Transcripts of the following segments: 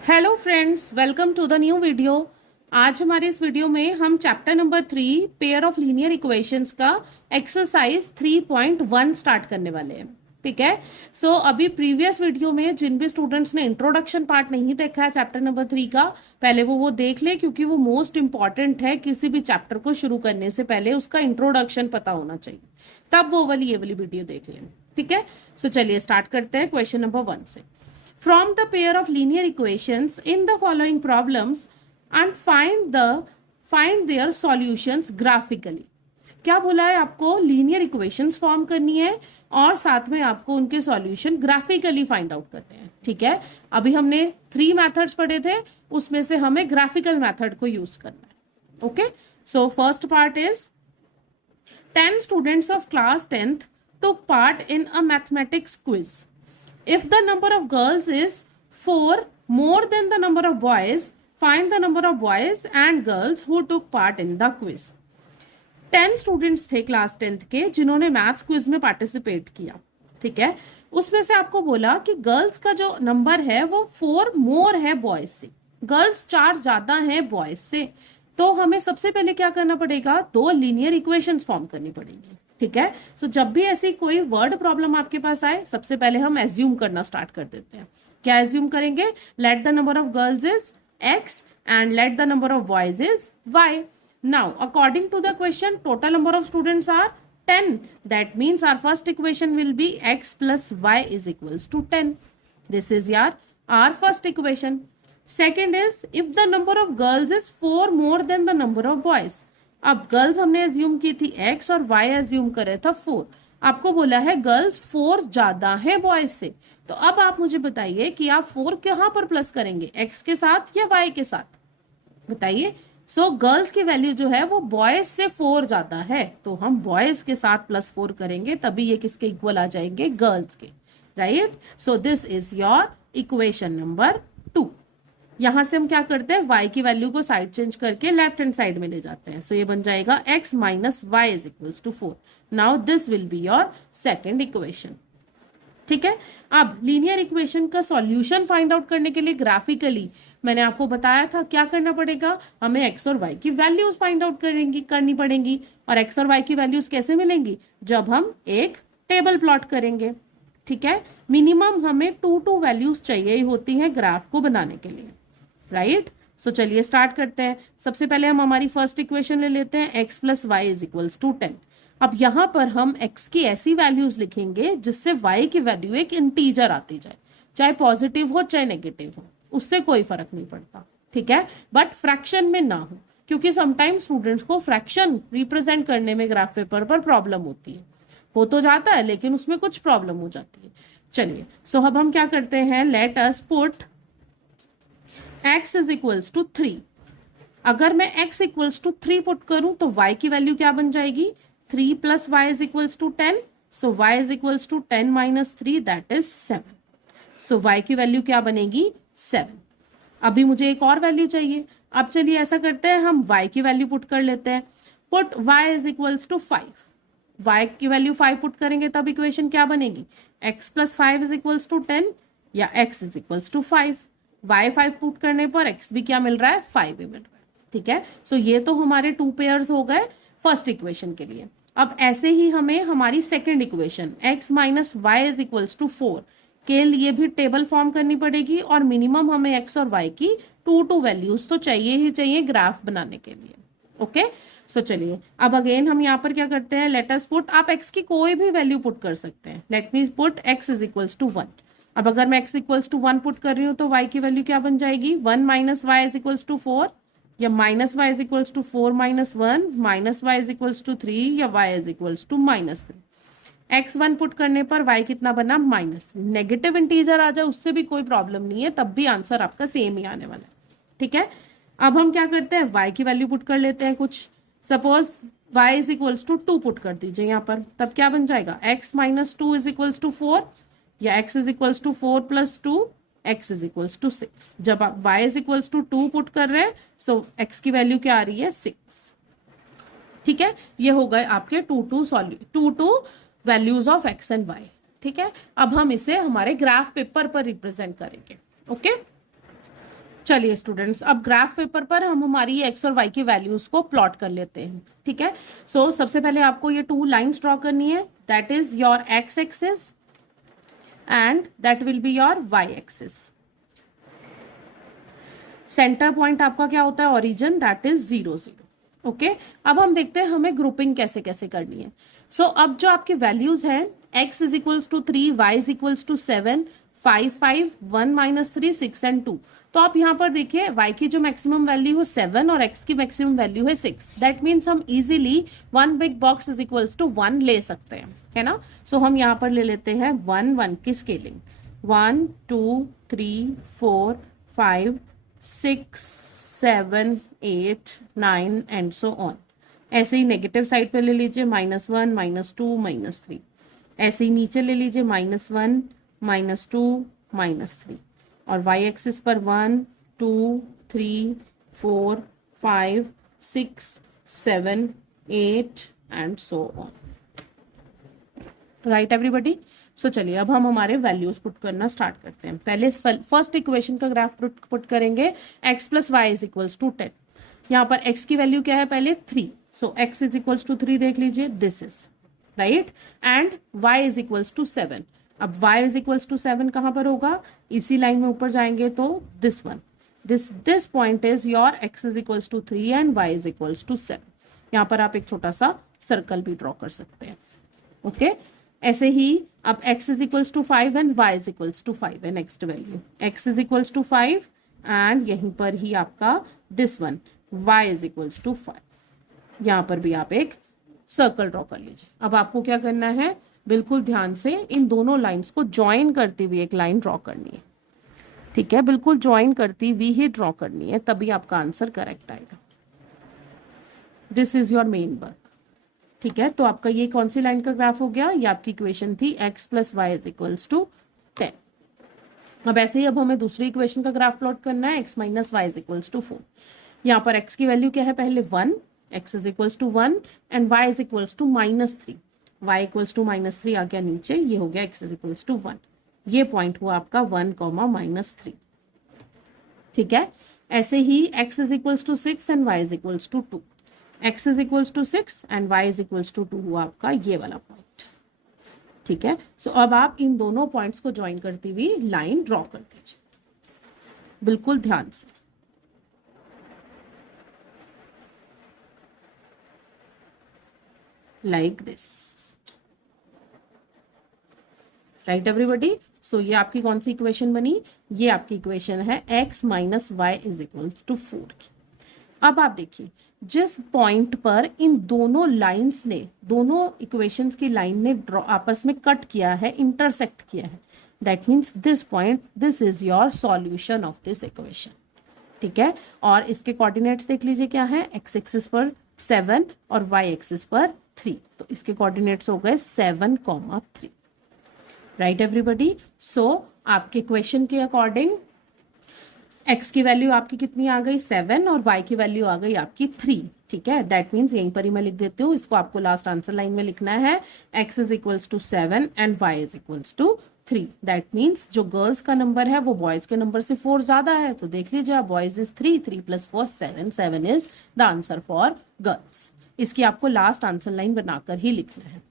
Hello friends, welcome to the new video. आज हमारे इस वीडियो में हम chapter number 3 pair of linear equations का एक्सरसाइज 3.1 स्टार्ट करने वाले हैं। ठीक है। सो अभी प्रीवियस वीडियो में जिन भी स्टूडेंट्स ने इंट्रोडक्शन पार्ट नहीं देखा है चैप्टर नंबर 3 का, पहले वो देख ले, क्योंकि वो मोस्ट इंपॉर्टेंट है। किसी भी चैप्टर को शुरू करने से पहले उसका इंट्रोडक्शन पता होना चाहिए, तब वो ये वाली वीडियो देख लें। ठीक है। सो चलिए स्टार्ट करते हैं क्वेश्चन नंबर 1 से। From the pair of linear equations in the following problems and find their solutions graphically। क्या बोला है आपको? लीनियर इक्वेशंस फॉर्म करनी है और साथ में आपको उनके सॉल्यूशन ग्राफिकली फाइंड आउट करने हैं। ठीक है। अभी हमने 3 मेथड्स पढ़े थे, उसमें से हमें ग्राफिकल मेथड को यूज करना है। Okay. So first part is 10 students of class 10th took part in a mathematics quiz. If the number of girls is 4 more than the number of boys, find the number of boys and girls who took part in the quiz. 10 students थे class 10th के जिन्होंने maths quiz में participate किया। ठीक है। उसमें से आपको बोला कि गर्ल्स का जो नंबर है वो 4 मोर है बॉयज से, गर्ल्स 4 ज्यादा है बॉयज से। तो हमें सबसे पहले क्या करना पड़ेगा? 2 लीनियर इक्वेशंस फॉर्म करनी पड़ेंगी। ठीक है। सो जब भी ऐसी कोई वर्ड प्रॉब्लम आपके पास आए, सबसे पहले हम एज्यूम करना स्टार्ट कर देते हैं। क्या एज्यूम करेंगे? Let the number of girls is x and let the number of boys is y. Now according to the question, total number of students are 10. That means our first equation will be x plus y is equals to 10. This is our first equation. Second is if the number of girls is 4 more than the number of boys. अब girls हमने assume की थी x और y assume करे था 4। आपको बोला है गर्ल्स 4 ज्यादा है बॉयज से। तो अब आप मुझे बताइए कि आप 4 कहां पर प्लस करेंगे, x के साथ या y के साथ? बताइए। सो गर्ल्स की वैल्यू जो है वो बॉयज से 4 ज्यादा है, तो हम बॉयज के साथ +4 करेंगे, तभी ये किसके इक्वल आ जाएंगे? गर्ल्स के। Right. So this is your equation number 2। यहां से हम क्या करते हैं? y की वैल्यू को साइड चेंज करके लेफ्ट हैंड साइड में ले जाते हैं। सो ये बन जाएगा x minus y is equals to 4। Now this will be your second equation. ठीक है। अब लीनियर इक्वेशन का सॉल्यूशन फाइंड आउट करने के लिए ग्राफिकली मैंने आपको बताया था क्या करना पड़ेगा। हमें x और y की वैल्यूज फाइंड आउट करनी पड़ेंगी। और x और y की वैल्यूज कैसे मिलेंगी? जब हम एक टेबल प्लॉट करेंगे। ठीक है। मिनिमम हमें 2 वैल्यूज चाहिए ही होती हैं ग्राफ को बनाने के लिए। राइट। सो चलिए स्टार्ट करते हैं। सबसे पहले हम हमारी फर्स्ट इक्वेशन ले लेते हैं, x plus y is equals to 10। अब यहां पर हम x की ऐसी वैल्यूज लिखेंगे जिससे y की वैल्यू एक इंटीजर आती जाए, चाहे पॉजिटिव हो चाहे नेगेटिव हो, उससे कोई फर्क नहीं पड़ता। ठीक है। बट फ्रैक्शन में ना हो, क्योंकि समटाइम्स स्टूडेंट्स को फ्रैक्शन रिप्रेजेंट करने में ग्राफ पेपर पर प्रॉब्लम होती है। हो तो जाता है लेकिन उसमें कुछ प्रॉब्लम हो जाती है। चलिए। सो अब हम क्या करते हैं? Let us put x is equals to 3। अगर मैं x इक्वल्स टू 3 पुट करूं तो y की वैल्यू क्या बन जाएगी? 3 plus y is equals to 10। So y is equals to 10 minus 3, that is 7। So y की वैल्यू क्या बनेगी? 7। अभी मुझे एक और वैल्यू चाहिए। अब चलिए ऐसा करते हैं, हम y की वैल्यू पुट कर लेते हैं। Put y is equals to 5। y की वैल्यू 5 पुट करेंगे तब इक्वेशन क्या बनेगी? x plus 5 is equals to 10 या x is equals to 5। y5 put करने पर x भी क्या मिल रहा है? 5 भी मिल रहा है। ठीक है। सो ये तो हमारे 2 पेयर्स हो गए फर्स्ट इक्वेशन के लिए। अब ऐसे ही हमें हमारी second equation x minus y is equals to 4 के लिए भी टेबल फॉर्म करनी पड़ेगी, और मिनिमम हमें x और y की 2 वैल्यूज तो चाहिए ही चाहिए ग्राफ बनाने के लिए। ओके। सो चलिए अब अगेन हम यहाँ पर क्या करते हैं? लेट अस पुट, आप x की कोई भी वैल्यू पुट कर सकते हैं। Let me put x is equals to 1। अब अगर मैं x इक्वल्स टू 1 पुट कर रही हूँ तो y की वैल्यू क्या बन जाएगी? 1 minus y is equals to 4, या minus y is equals to 4 minus 1, minus y is equals to 3, या y is equals to minus 3। x1 put करने पर y कितना बना? -3। नेगेटिव इंटीजर आ जाए उससे भी कोई प्रॉब्लम नहीं है, तब भी आंसर आपका सेम ही आने वाला है। ठीक है। अब हम क्या करते हैं? y की वैल्यू पुट कर लेते हैं कुछ। Suppose y is equals to 2 put कर दीजिए यहाँ पर, तब क्या बन जाएगा? x minus 2 is equals to 4, या x is equals to 4 plus 2, x is equals to 6। जब आप y is equals to 2 put कर रहे हैं, सो x की वैल्यू क्या आ रही है? 6। ठीक है। ये हो गए आपके 2 values of x and y। ठीक है। अब हम इसे हमारे ग्राफ पेपर पर रिप्रेजेंट करेंगे। ओके। चलिए स्टूडेंट्स, अब ग्राफ पेपर पर हम हमारी एक्स और वाई की वैल्यूज को प्लॉट कर लेते हैं। ठीक है, सो सबसे पहले आपको ये 2 लाइंस ड्रॉ करनी है, that is your X axis and that will be your Y axis. Center point आपका क्या होता है, ओरिजिन, दैट इज 0 0। ओके, अब हम देखते हैं हमें ग्रुपिंग कैसे कैसे करनी है। सो अब जो आपकी वैल्यूज हैं, x is equals to 3, y is equals to 7, 5 5 1 minus 3 6 and 2। तो आप यहाँ पर देखिए y की जो मैक्सिमम वैल्यू है 7 और x की मैक्सिमम वैल्यू है 6। दैट मीन्स हम easily 1 big box is equals to 1 ले सकते हैं, है ना। सो हम यहाँ पर ले लेते हैं 1 1 की स्केलिंग, 1 2 3 4 5 6 7 8 9 एंड सो ऑन। ऐसे ही नेगेटिव साइड पे ले लीजिए -1 -2 -3। ऐसे ही नीचे ले लीजिए -1 -2 -3। और y एक्सिस पर 1 2 3 4 5 6 7 8 and so on. Right everybody. So चलिए अब हम हमारे वैल्यूज पुट करना स्टार्ट करते हैं। पहले फर्स्ट इक्वेशन का ग्राफ पुट करेंगे, x plus y is equals to 10। यहाँ पर x की वैल्यू क्या है, पहले 3। So x is equals to 3 देख लीजिए, this is right, and y is equals to 7। अब y इज इक्वल्स टू 7 कहाँ पर होगा, इसी लाइन में ऊपर जाएंगे तो this one, this point is your x is equals to 3 and y is equals to 7। यहाँ पर आप एक छोटा सा सर्कल भी ड्रॉ कर सकते हैं। ओके, ऐसे ही अब x is equals to 5 and y is equals to 5 है next value, x is equals to 5 and यहीं पर ही आपका this one y is equals to 5। यहाँ पर भी आप एक सर्कल ड्रॉ कर लीजिए। अब आपको क्या करना है, बिल्कुल ध्यान से इन दोनों लाइंस को ज्वाइन करती हुई एक लाइन ड्रॉ करनी है। ठीक है, बिल्कुल ज्वाइन करती हुई ही ड्रॉ करनी है, तभी आपका आंसर करेक्ट आएगा। This is your main work. ठीक है, तो आपका ये कौन सी लाइन का ग्राफ हो गया, ये आपकी इक्वेशन थी x plus y is equals to 10। अब ऐसे ही अब हमें दूसरी इक्वेशन का ग्राफ प्लॉट करना है, x minus y is equals to 4। यहाँ पर x की वैल्यू क्या है, पहले 1, x is equals to 1 and y is equals to -3। y equals to -3 आ गया नीचे, ये हो गया x इज इक्वल्स टू 1। ये पॉइंट हुआ आपका 1, -3। ठीक है, ऐसे ही x is equals to 6 and y is equals to 2। x is equals to 6 and y is equals to 2 हुआ आपका ये वाला पॉइंट। ठीक है, सो अब आप इन दोनों पॉइंट्स को ज्वाइन करती हुई लाइन ड्रॉ कर दीजिए, बिल्कुल ध्यान से। Like this, right everybody. So ये आपकी कौन सी इक्वेशन बनी, ये आपकी इक्वेशन है x minus y is equals to 4 की। अब आप देखिए, जिस पॉइंट पर इन दोनों लाइंस ने, दोनों इक्वेशंस की लाइन ने आपस में कट किया है, इंटरसेक्ट किया है, that means this point, this is your solution of this equation. ठीक है, और इसके कोऑर्डिनेट्स देख लीजिए क्या है, x एक्सिस पर 7 और y एक्सिस पर 3। तो इसके कोऑर्डिनेट्स हो गए 7, 3। Right everybody. सो आपके क्वेश्चन के अकॉर्डिंग x की वैल्यू आपकी कितनी आ गई, 7, और y की वैल्यू आ गई आपकी 3। ठीक है, दैट मीन्स यहीं पर ही मैं लिख देती हूँ, इसको आपको लास्ट आंसर लाइन में लिखना है, x is equals to 7 and y is equals to 3। That means जो गर्ल्स का नंबर है वो बॉयज के नंबर से 4 ज्यादा है, तो देख लीजिए आप, boys is 3, 3 plus 4 7, 7 is the answer for girls. इसकी आपको लास्ट आंसर लाइन बनाकर ही लिखना है।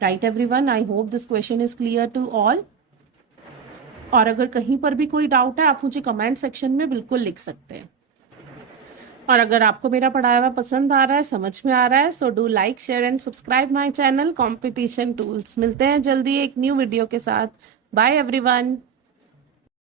Right everyone, I hope this question is clear to all. और अगर कहीं पर भी कोई डाउट है, आप मुझे कमेंट सेक्शन में बिल्कुल लिख सकते हैं। और अगर आपको मेरा पढ़ाया हुआ पसंद आ रहा है, समझ में आ रहा है, so do like, share and subscribe my channel competition tools. मिलते हैं जल्दी एक न्यू वीडियो के साथ। Bye everyone.